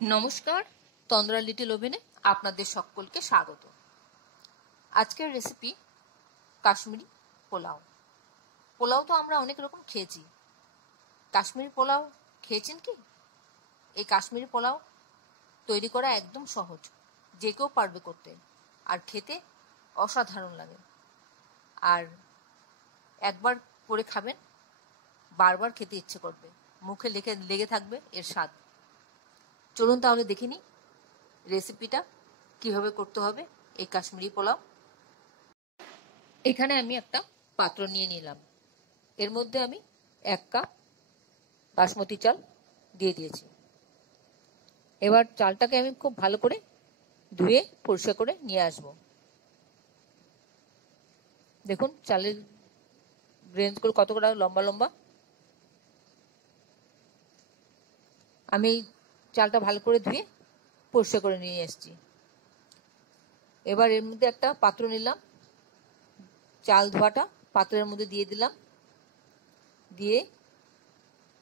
নমস্কার, তন্দ্রা লিটল ওভেনে আপনাদের সকলকে স্বাগত। আজকের রেসিপি কাশ্মীরি পোলাও। পোলাও তো আমরা অনেক রকম খেয়েছি, কাশ্মীরি পোলাও খেয়েছেন কি? এই কাশ্মীরি পোলাও তৈরি করা একদম সহজ, যে কেউ পারবে করতে, আর খেতে অসাধারণ লাগে। আর একবার করে খাবেন, বারবার খেতে ইচ্ছে করবে, মুখে লেগে থাকবে এর স্বাদ। চলুন তাহলে দেখে নিই রেসিপিটা কিভাবে করতে হবে এই কাশ্মীরি পোলাও। এখানে আমি একটা পাত্র নিয়ে নিলাম, এর মধ্যে আমি 1 কাপ বাসমতি চাল দিয়ে দিয়েছি। এবার চালটাকে আমি খুব ভালো করে ধুয়ে পরিষ্কার করে নিয়ে আসব। দেখুন চালের গ্রেনসগুলো কতটা লম্বা লম্বা। আমি চালটা ভালো করে ধুয়ে পরিষ্কার করে নিয়ে এসেছি। এবার এর মধ্যে একটা পাত্র নিলাম, চাল ধোয়াটা পাত্রের মধ্যে দিয়ে দিলাম, দিয়ে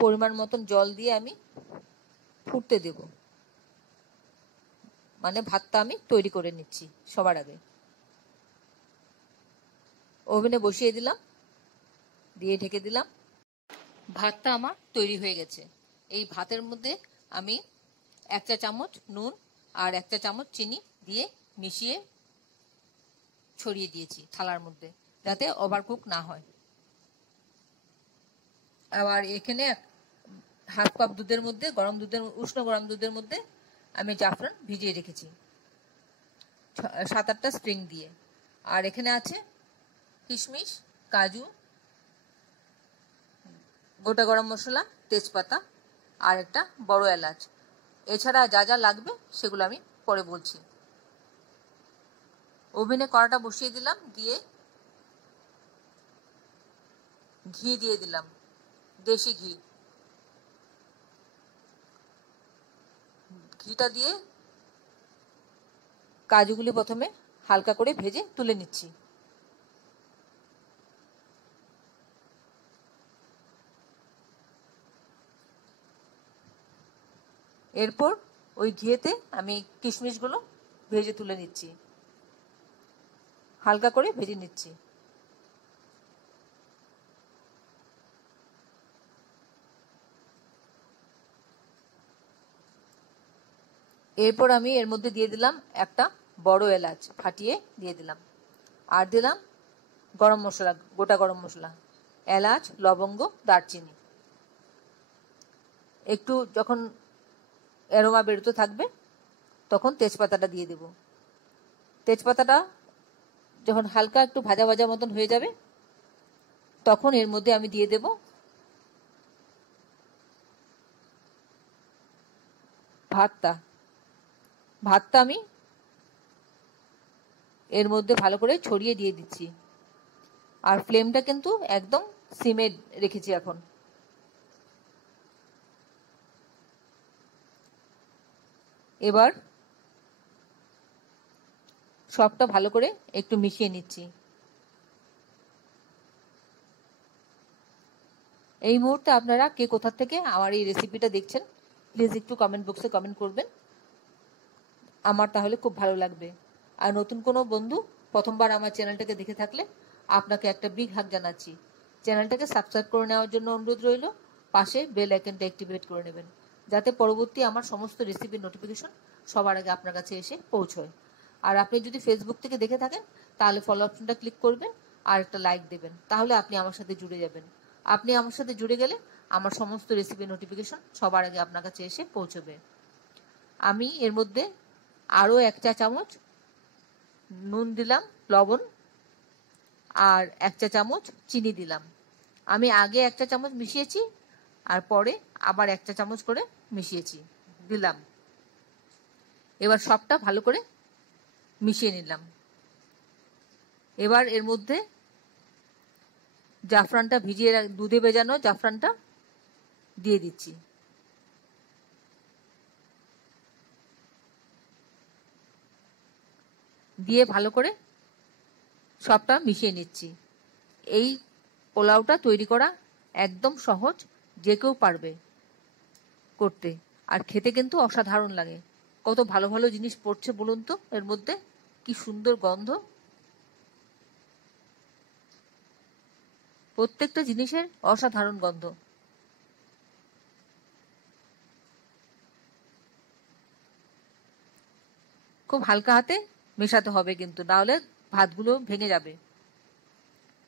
পরিমাণ মতন জল দিয়ে আমি ফুটতে দেব। মানে ভাতটা আমি তৈরি করে নিচ্ছি সবার আগে। ওভেনে বসিয়ে দিলাম, দিয়ে ঢেকে দিলাম। ভাতটা আমার তৈরি হয়ে গেছে। এই ভাতের মধ্যে আমি 1 চা চামচ নুন আর 1 চা চামচ চিনি দিয়ে মিশিয়ে ছড়িয়ে দিয়েছি থালার মধ্যে, যাতে ওভারকুক না হয়। আবার এখানে 1/2 কাপ দুধের মধ্যে উষ্ণ গরম দুধের মধ্যে আমি জাফরান ভিজিয়ে রেখেছি 7-8টা স্প্রিং দিয়ে। আর এখানে আছে কিশমিশ, কাজু, গোটা গরম মশলা, তেজপাতা আর একটা বড় এলাচ। এছাড়া যা যা লাগবে সেগুলো আমি পরে বলছি। ওভেনে কড়াটা বসিয়ে দিলাম, দিয়ে ঘি দিয়ে দিলাম, দেশি ঘি। ঘিটা দিয়ে কাজুগুলি প্রথমে হালকা করে ভেজে তুলে নিচ্ছি। এরপর ওই ঘিয়েতে আমি কিশমিশগুলো ভেজে তুলে নিচ্ছি, হালকা করে ভেজে নিচ্ছি। এরপর আমি এর মধ্যে দিয়ে দিলাম একটা বড় এলাচ ফাটিয়ে দিয়ে দিলাম, আর দিলাম গরম মশলা, গোটা গরম মশলা, এলাচ, লবঙ্গ, দারচিনি। একটু যখন অ্যারোমা বেরোতে থাকবে তখন তেজপাতাটা দিয়ে দেব। তেজপাতাটা যখন হালকা একটু ভাজা ভাজা মতন হয়ে যাবে তখন এর মধ্যে আমি দিয়ে দেব ভাতটা আমি এর মধ্যে ভালো করে ছড়িয়ে দিয়ে দিচ্ছি। আর ফ্লেমটা কিন্তু একদম সিমে রেখেছি এখন। এবার সবটা ভালো করে একটু মিশিয়ে নিচ্ছি। এই মুহূর্তে আপনারা কে কোথা থেকে আমার এই রেসিপিটা দেখছেন প্লিজ একটু কমেন্ট বক্সে কমেন্ট করবেন, আমার তাহলে খুব ভালো লাগবে। আর নতুন কোনো বন্ধু প্রথমবার আমার চ্যানেলটাকে দেখে থাকলে আপনাকে একটা বিগ হাগ জানাচ্ছি। চ্যানেলটাকে সাবস্ক্রাইব করে নেওয়ার জন্য অনুরোধ রইল, পাশে বেল আইকনটা অ্যাক্টিভেট করে নেবেন, যাতে পরবর্তী আমার সমস্ত রেসিপির নোটিফিকেশন সবার আগে আপনার কাছে এসে পৌঁছয়। আর আপনি যদি ফেসবুক থেকে দেখে থাকেন তাহলে ফলো অপশনটা ক্লিক করবেন আর একটা লাইক দেবেন, তাহলে আপনি আমার সাথে জুড়ে যাবেন। আপনি আমার সাথে জুড়ে গেলে আমার সমস্ত রেসিপির নোটিফিকেশন সবার আগে আপনার কাছে এসে পৌঁছবে। আমি এর মধ্যে আরও 1 চা চামচ নুন দিলাম, লবণ, আর 1 চা চামচ চিনি দিলাম। আমি আগে 1 চা চামচ মিশিয়েছি আর পরে আবার 1 চা চামচ করে মিশিয়েছি দিলাম। এবার সবটা ভালো করে মিশিয়ে নিলাম। এবার এর মধ্যে জাফরানটা ভিজিয়ে দুধে ভেজানো জাফরানটা দিয়ে দিচ্ছি। দিয়ে ভালো করে সবটা মিশিয়ে নিচ্ছি। এই পোলাওটা তৈরি করা একদম সহজ, যে কেউ পারবে করতে। আর খেতে কিন্তু অসাধারণ লাগে। কত ভালো ভালো জিনিস পড়ছে বলুন তো এর মধ্যে, কি সুন্দর গন্ধ। প্রত্যেকটা জিনিসের অসাধারণ গন্ধ। খুব হালকা হাতে মেশাতে হবে কিন্তু, নাহলে ভাতগুলো ভেঙে যাবে।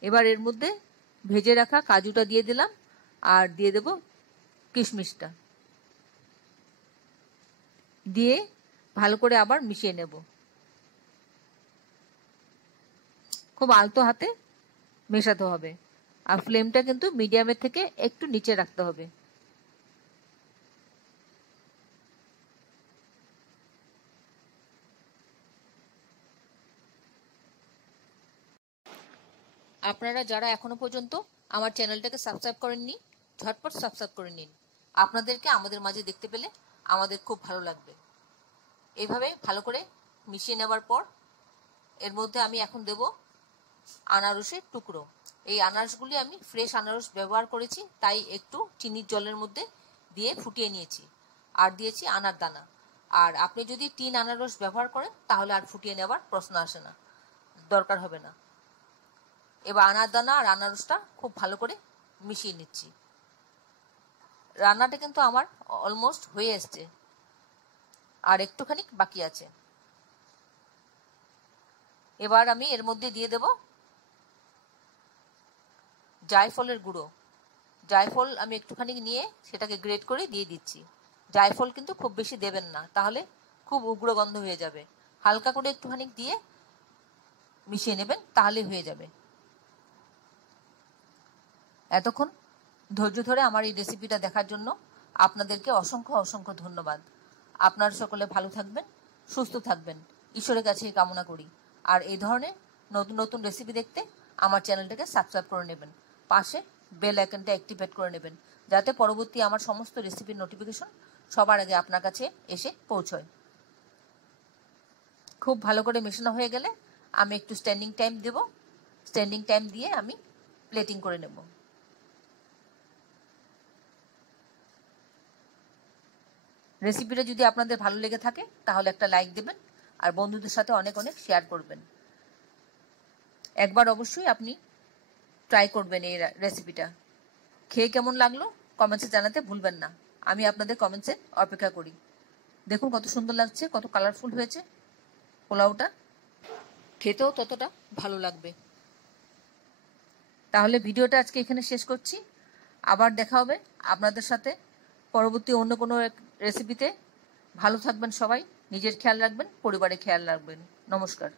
এবার এর মধ্যে ভেজে রাখা কাজুটা দিয়ে দিলাম, আর দিয়ে দেব কিশমিশটা, দিয়ে ভালো করে আবার মিশিয়ে নেব। খুব আলতো হাতে মেশাতে হবে, আর ফ্লেমটা কিন্তু মিডিয়ামের থেকে একটু নিচে রাখতে হবে। আপনারা যারা এখনো পর্যন্ত আমার চ্যানেলটাকে সাবস্ক্রাইব করেননি, ঝটপট সাবস্ক্রাইব করে নিন। আপনাদেরকে আমাদের মাঝে দেখতে পেলে আমাদের খুব ভালো লাগবে। এইভাবে ভালো করে মিশিয়ে নেবার পর এর মধ্যে আমি এখন দেব আনারসের টুকরো। এই আনারসগুলি আমি ফ্রেশ আনারস ব্যবহার করেছি, তাই একটু চিনির জলের মধ্যে দিয়ে ফুটিয়ে নিয়েছি। আর দিয়েছি আনার দানা। আর আপনি যদি টিন আনারস ব্যবহার করেন তাহলে আর ফুটিয়ে নেবার প্রশ্ন আসে না, দরকার হবে না। এবার আনার দানা আর আনারসটা খুব ভালো করে মিশিয়ে নিচ্ছি। রান্নাটা কিন্তু আমার অলমোস্ট হয়ে এসছে, আর একটুখানি বাকি আছে। এবার আমি এর মধ্যে দিয়ে দেব জায়ফলের গুঁড়ো। জায়ফল আমি একটুখানি নিয়ে সেটাকে গ্রেট করে দিয়ে দিচ্ছি। জায়ফল কিন্তু খুব বেশি দেবেন না, তাহলে খুব উগ্র গন্ধ হয়ে যাবে। হালকা করে একটুখানি দিয়ে মিশিয়ে নেবেন, তাহলে হয়ে যাবে। এতক্ষণ ধৈর্য ধরে আমার এই রেসিপিটা দেখার জন্য আপনাদেরকে অসংখ্য অসংখ্য ধন্যবাদ। আপনারা সকলে ভালো থাকবেন, সুস্থ থাকবেন, ঈশ্বরের কাছে কামনা করি। আর এই ধরনের নতুন নতুন রেসিপি দেখতে আমার চ্যানেলটাকে সাবস্ক্রাইব করে নেবেন, পাশে বেল আইকনটা অ্যাক্টিভেট করে নেবেন, যাতে পরবর্তী আমার সমস্ত রেসিপির নোটিফিকেশন সবার আগে আপনার কাছে এসে পৌঁছয়। খুব ভালো করে মেশানো হয়ে গেলে আমি একটু স্ট্যান্ডিং টাইম দেব। স্ট্যান্ডিং টাইম দিয়ে আমি প্লেটিং করে নেব। রেসিপিটা যদি আপনাদের ভালো লেগে থাকে তাহলে একটা লাইক দেবেন, আর বন্ধুদের সাথে অনেক অনেক শেয়ার করবেন। একবার অবশ্যই আপনি ট্রাই করবেন এই রেসিপিটা। খেয়ে কেমন লাগলো কমেন্টসে জানাতে ভুলবেন না। আমি আপনাদের কমেন্টসে অপেক্ষা করি। দেখুন কত সুন্দর লাগছে, কত কালারফুল হয়েছে পোলাওটা, খেতেও ততটা ভালো লাগবে। তাহলে ভিডিওটা আজকে এখানে শেষ করছি। আবার দেখা হবে আপনাদের সাথে পরবর্তী অন্য কোনো রেসিপিতে। ভালো থাকবেন সবাই, নিজের খেয়াল রাখবেন, পরিবারের খেয়াল রাখবেন। নমস্কার।